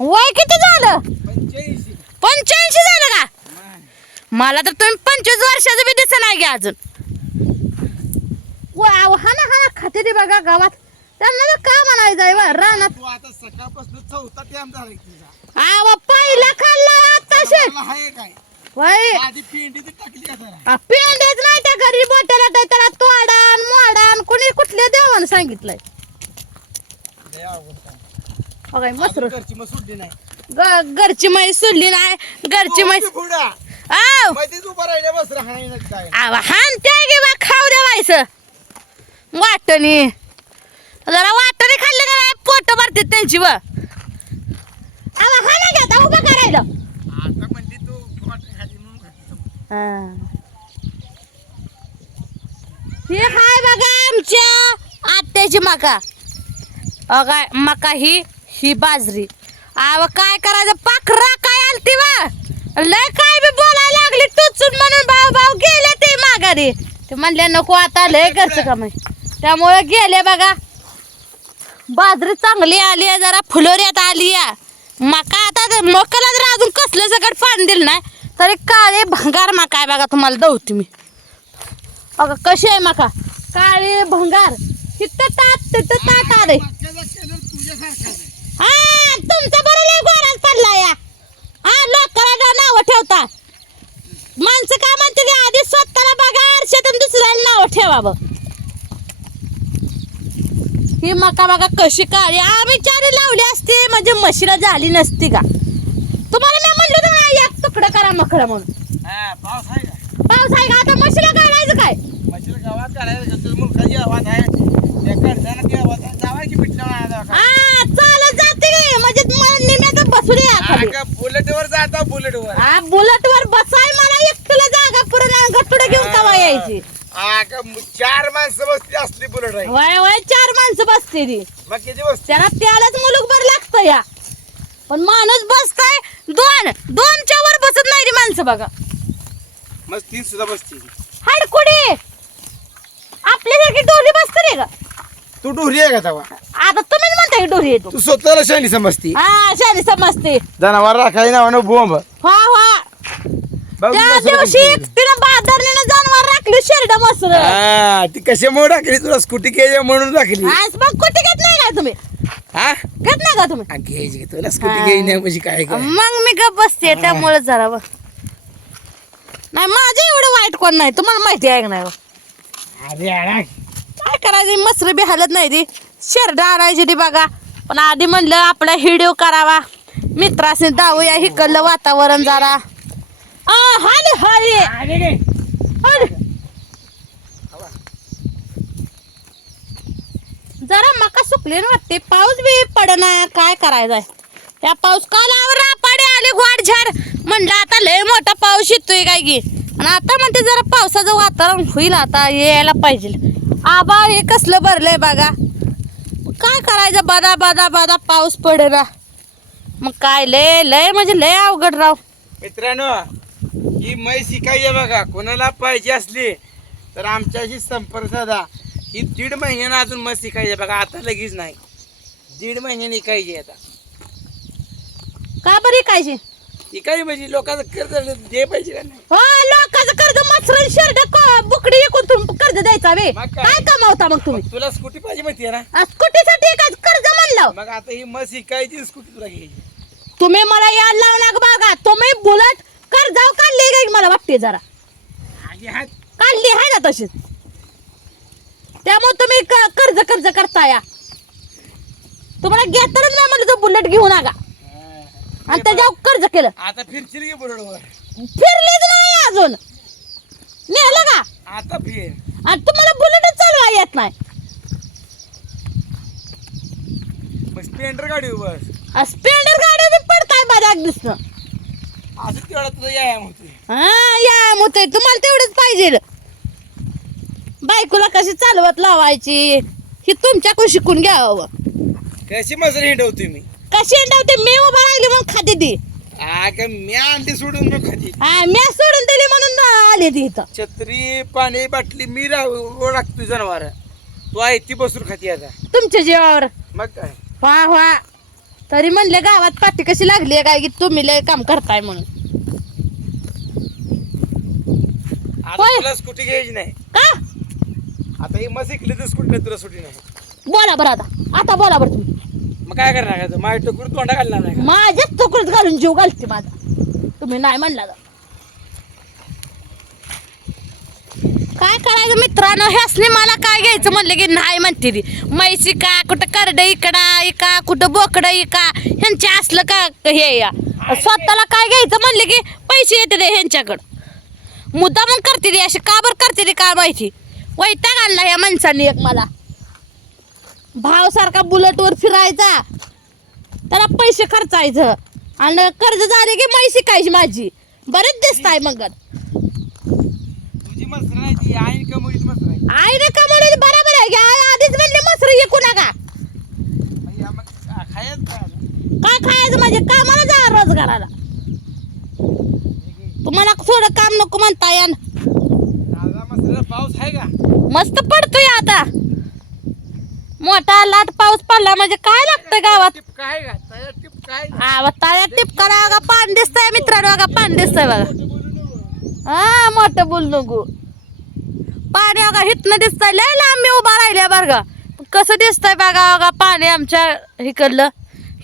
वय किती झालं? पंच्याऐंशी. पंच्याऐंशी झालं का? मला तर तुम्ही पंचवीस वर्षाचं बी दिसत नाही की अजून. व- अहो, हा ना हा ना खाते ते बघा गावात. त्यांना का म्हणायचं आहे बा, रानात. तू आता सकाळपासून चौथा टॅम झाला की तुझा. अहो पहिला खाल्ला हाय काय? वय. आधी पिंडी ती टाकली का जरा. पेंडेच नाही त्या घरी बोटाला तर त्याला तोडान मोडान कोणी कुठल्या देवानं सांगितलंय? लय अवघड काम. घरची मग सुटली नाही. ग- घरची म्हैस सोडली नाही. घरची पुढा. आव! मध्येच उभा राहिल्या बस राहणार नाही काय. आव हान त्या गे बा खाऊ द्या व्हायचं वाटणी. जरा वाटणी खाल्ली का नाही? पोट भरते त्यांची व. आव ना घ्या आता उभं करायला. आता म्हणली तू वाटण खाली म्हणून खाते. हे हाय बघा आमच्या आत्याची मका. अगा मका ही ही बाजरी. आव काय करायचं? पाखरा काय आलती वा लय काय बी बोलायला लागली टुचून म्हणून भाऊ भाऊ गेले ते माघारी. ते म्हणले नको आता लय घरचं काम आहे. त्यामुळे गेले बघा. बाजरी चांगली आली आहे जरा फुलोऱ्यात आली आहे. मका आता ते मकाला जर अजून कसलं सगळं पाणी दिलं नाही तरी काळे भंगार मका आहे बघा तुम्हाला दवती मी. अगं कशी आहे मका? काळे भंगार. तिथं तात तिथं ताट आले हा तुमचा बरं लय गोराच पडला या. हा लोकांना नाव ठेवता माणसं काय म्हणते ते आधी स्वतःला बघा आरशातून दुसऱ्याला नाव ठेवा बघ ही मका बघा कशी काळी. आम्ही चारी लावली असती म्हणजे म्हशीला झाली नसती का? तुम्हाला मी म्हणलं ना एक तुकडं करा मखडं म्हणून. हा पाऊस आहे का? पाऊस आहे का? आता म्हशीला काढायचं काय? मच्छीला गावात काढायला आहे. त्या आवाज आहे जावायची पिठलं हा चालत जाते गे म्हणजे मला निम्यात बसू बुलेटवर जाता बुलेटवर. हा बुलेट वर बसाय मला एकटीला जागा पुरण गट्टुडे घेऊन कवा यायची? चार माणसं बसली असली बुलेट आहे. वय वय चार माणसं बसते ती. मग किती बसते? त्याला त्यालाच मुलूक भर लागतं या. पण माणूस बसताय दोन दोनच्या वर बसत नाही रे माणसं बघा. मग तीन सुद्धा बसते हाडकुडी! आपल्यासारखी डोली बसते रे का तू डोरी आहे का तवा आता तुम्हीच म्हणता की डोली येतो तू. स्वतःला शानी समजती. हा शाली समजते. जनावर राखायला नावानं बोंब. हा हा. बघ त्या तुला दिवशी सोडून तिनं बाजारलेलं जनावर राखली शेरड मसर. हा ती कशामुळे टाकली तुला? स्कूटी घ्यायची म्हणून टाकली आज मग कुठे घेत नाही का तुम्ही? हा? घेत नाही का तुम्ही? हा, घ्यायची की तुला स्कूटी घ्यायची नाही म्हणजे काय काय मग मी गप बसते त्यामुळे जरा बघ. नाही माझं एवढं वाईट कोण नाही तुम्हाला माहिती आहे का नाही बा? अरे अरे काय करायचं? मसर बी हालत नाही ती. शेरडा आणायची ती बघा. पण आधी म्हणलं आपला व्हिडिओ करावा. मित्रासने दावूया इकडलं वातावरण जरा. आ, हाले हाले. अरे हाले. जरा मका सुकले ना वाटते. पाऊस बी पडना. काय करायचंय? त्या पाऊस काल आवरा पाडे आले गोड झाड म्हणलं आता लय मोठा पाऊस येतोय काय की. आणि आता म्हणते जरा पावसाचं वातावरण होईल आता यायला पाहिजे. आबाळ हे कसलं भरलंय बघा. काय करायचं? बादा बादा बादा पाऊस पडेना मग काय लय लय म्हणजे लय अवघड राव. मित्रांनो ही म्हैस शिकायची बघा कोणाला पाहिजे असली तर आमच्याशी संपर्क साधा. ही दीड महिन्यानं अजून म्हैस शिकायची बघा आता लगेच नाही. दीड महिन्याने इकायची आता. का बरी कायची इकायची म्हणजे लोकांचं कर्ज दे पाहिजे का नाही? हो लोकांचं कर्ज मसरण शर्ट बुकडी एकूण तुम्ही कर्ज वे मग काय? काय कमावता मग तुम्ही? तुला स्कूटी पाहिजे माहिती आहे ना? आ, स्कूटीसाठी काय कर्ज म्हणलं. मग आता ही म्हैस शिकायची स्कूटी तुला घ्यायची? तुम्ही मला याद लावू नका बघा तुम्ही बुलट कर्जाव काढली काय मला वाटते जरा? आगे हात काढली आहे ना तशीच. त्यामुळे तुम्ही क- कर्ज कर्ज करता या. तुम्हाला घेतानाच नाही म्हणलं तो बुलेट घेऊ नका आणि त्याच्यावर कर्ज केलं. आता फिरशील की बरोबर फिरलीच नाही अजून. नेलं आता फिर आणि तुम्हाला बुलेटच चालवा येत नाही. मग स्प्लेंडर गाडी बस स्पेंडर गाडी बी पडताय माझ्या असं तेवढा तुझा व्यायाम होते हा या होते तुम्हाला तेवढंच पाहिजे. बायकोला कशी चालवत लावायची? ही तुमच्याकडून शिकून घ्यावं. कशी मजर हिंडवते मी? कशी येणार मी उभा राहिली म्हणून खाते ती. आ का मी सोडून मग खाती हा मी सोडून दिली म्हणून आली ती इथं. छत्री पाणी बाटली मी राखतो जनावर. तू आहे ती बसून खाती आता. तुमच्या जीवावर. मग काय? वा वा. तरी म्हणले गावात पाठी कशी लागली आहे काय की तुम्ही लय काम करताय म्हणून. आता होय. तुला स्कूटी घ्यायची नाही. का? आता ही मस्त शिकली तर स्कूटी नाही तुला सुटी नाही. बोला बरं आता. आता बोला बरं तुम्ही. मग काय करणार का तू? माझ्या टोकरून तोंडा घालणार नाही का? माझ्याच चोकडीत घालून जीव घालते माझा. तुम्ही नाही म्हणला तर. काय करायचं मित्रांनो? ह्यासने मला काय घ्यायचं म्हणलं की नाही म्हणते ती. म्हैसी का कुठं करड इकडा इका कुठं बोकडं इका? ह्यांचे असलं का हे या? स्वतःला काय घ्यायचं म्हणलं की पैसे येते ते ह्यांच्याकडं. मुद्दा मग करते ती अशी का बरं करते ती काय माहिती? वैताग आणला ह्या माणसांनी एक मला. भाव सारखा बुलेटवर फिरायचा. त्याला पैसे खर्चायचं. आणि कर्ज झाले की मै शिकायची माझी. बरेच दिसत आहे मग. तुझी मस्त नाही ती आईन कमवलीत मस्त नाही आई रे कमवलेली बरोबर आहे की आई आधीच म्हणली मसर ये मग खा- खायचं काय आता? काय खायचं माझे कामाला जा रोजगाराला. तुम्हाला थोडं काम नको म्हणता या दादा मस्त पाऊस आहे का? मस्त पडतोय आता. मोठा लाट पाऊस पडला म्हणजे काय लागतं गावात? काय ताळ्या टिपकाला बघा पाणी दिसतंय मित्रांनो बघा पाणी दिसतंय बघा. हा मोठं बोल नको. पाणी बघा हितनं दिसतंय लय लांब मी उभा राहिल्या बरं का कसं दिसतंय बघा बघा पाणी आमच्या इकडलं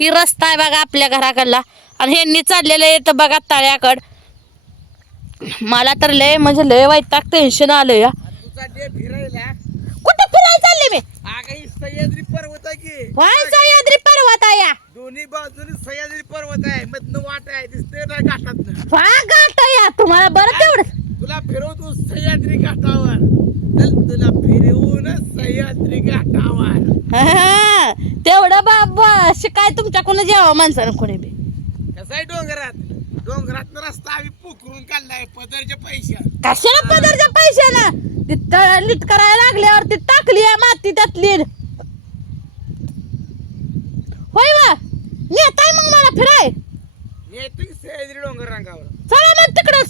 ही रस्ता आहे बघा आपल्या घराकडला. आणि ह्यांनी चाललेलं येतं बघा तळ्याकड. मला तर लय म्हणजे लय वैताग टेन्शन आलं या तुझा डे फिरायला कुठं फिरायला चालले मी आगा ही सह्याद्री पर्वत आहे की? सह्याद्री पर्वत आहे. या दोन्ही बाजूनी सह्याद्री पर्वत आहे. मधनं वाट आहे दिसते ना घाटात वा गाठ या तुम्हाला बरं तेवढं. तुला फिरवतो सह्याद्री घाटावर. चल तुला फिरवून सह्याद्री घाटावर. हा, तेवढं बाबा शिकाय तुमच्याकडून जेव्हा माणसानं कोणी बी? कसं आहे डोंगरात? डोंगरात रस्ता आम्ही पोखरून काढलाय पदरच्या पैशात. कशाला पदरच्या पैशानं? ती तळ करायला लागल्यावर ती टाकली आहे होय वा नेताय मग मला फिराय! की सह्याद्री डोंगर रंगावर. चला मग तिकडं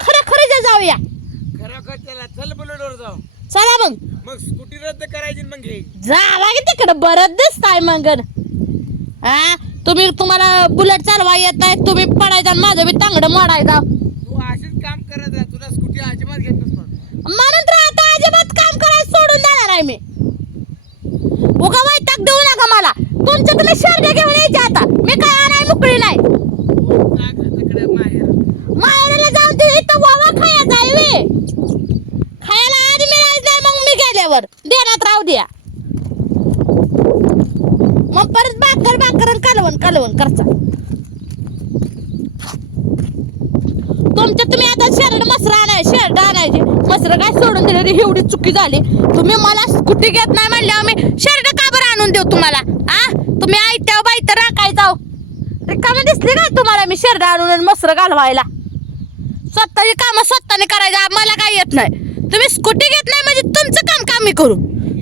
खरं खरं जाऊया. खरं खर त्याला चल बुलेटवर जाऊ. चला मग. मग स्कूटी रद्द करायची मग घ्यायची जावा की तिकडं बरं दिसताय मग हा तुम्ही तुम्हाला बुलेट चालवा येत नाही तुम्ही पडायचा आणि माझं बी तांगडं मोडायचा. तू अशीच काम करत आहे तुला स्कूटी अजिबात घेत नसतो. म्हणून तर आता अजिबात काम करायचं सोडून देणार आहे मी. उगा वैताग देऊ नका मला. तुमच्या तुम्ही शर्ट घेऊन यायचे आता. मी काय आणाय मुकळी नाही तिकडे माहेराला जाऊन ते इथं वावा खायचा आहे खायला आधी मिळायचं नाही मग मी गेल्यावर. देण्यात राहू द्या. मग परत बाकर बाकर आणि कालवण कालवण करचा. तुमच्या तुम्ही आता शर्ट मसर आणाय शर्ट आणायचे. मसर काय सोडून दिले? रे एवढी चुकी झाली. तुम्ही मला स्कूटी घेत नाही म्हणल्यावर मी शर्ट का बरं आणून देऊ तुम्हाला आ तुम्ही आयत्या बाईत राखाय जाऊ रिकामी दिसली का तुम्हाला मी शेरडा आणून आणि मसर घालवायला? स्वतःची कामं स्वतःने करायचं मला काय येत नाही. तुम्ही स्कूटी घेत नाही म्हणजे तुमचं काम कामी करू?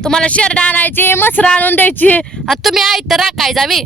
तुम्हाला शेरडा आणायची मसर आणून द्यायची आणि तुम्ही आयत राखाय जावी